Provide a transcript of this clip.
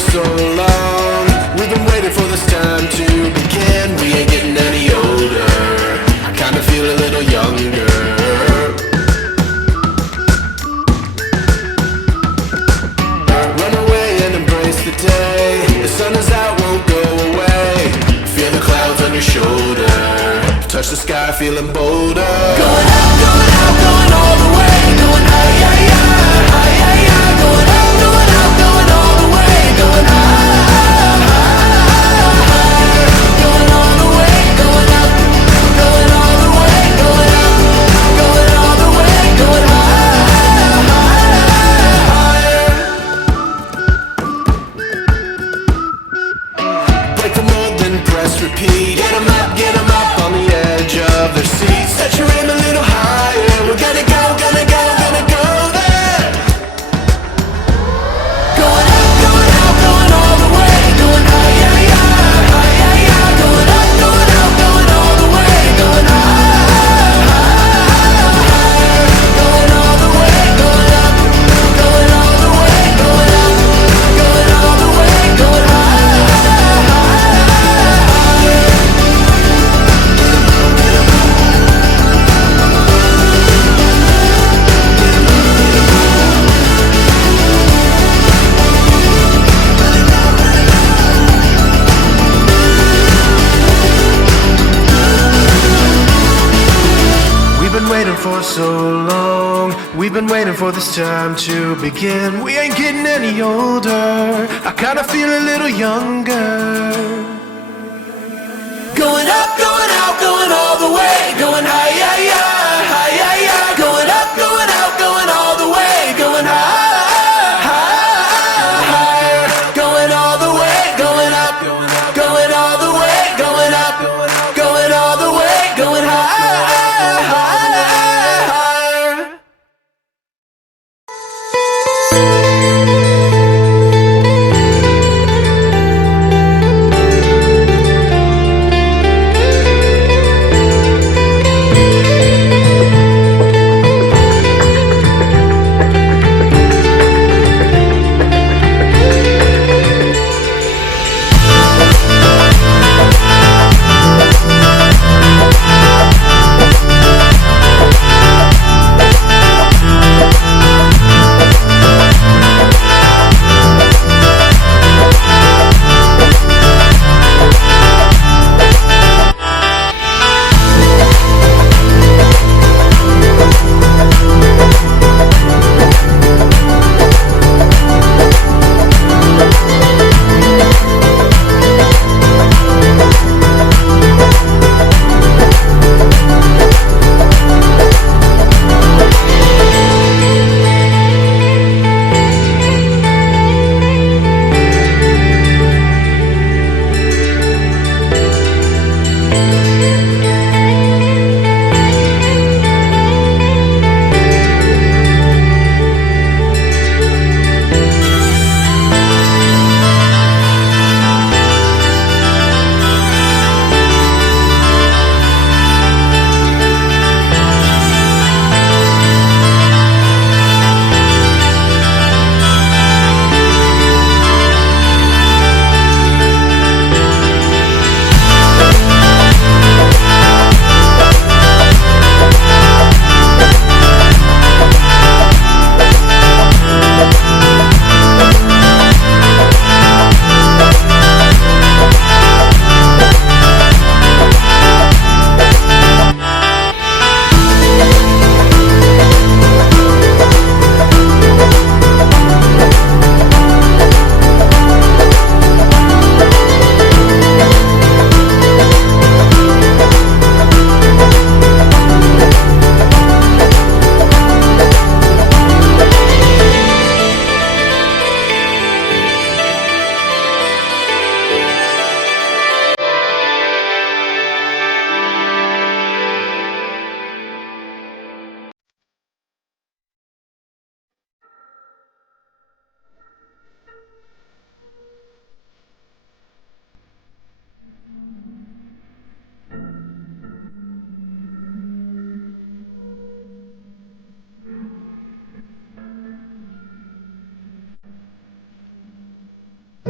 for so long. We've been waiting for this time to begin. We ain't getting any older. I kinda feel a little younger. Run away and embrace the day. The sun is out, won't go away. Feel the clouds on your shoulder. Touch the sky, feeling bolder. Going up, going out, going all the way. Going high, yeah, yeah, high, yeah, yeah. Going up, going out, going all the way. Going high, higher. Going all the way, going up. Going all the way, going up. Going all the way, going higher. Break the mold, then press repeat. Get 'em up on the edge of their seats. Set your aim a little higher. We're gonna go, gonna go, gonna go there. Going up, going out, going all the way. Going high, yeah, yeah, high, yeah, yeah. Going up, going out, going all the way. Going higher. Going all the way, going up. Going all the way, going up. Going all the way, going higher. We've been waiting for so long. We've been waiting for this time to begin. We ain't getting any older. I kinda feel a little younger. Going up, going out, going all the way. Going high, yeah, yeah.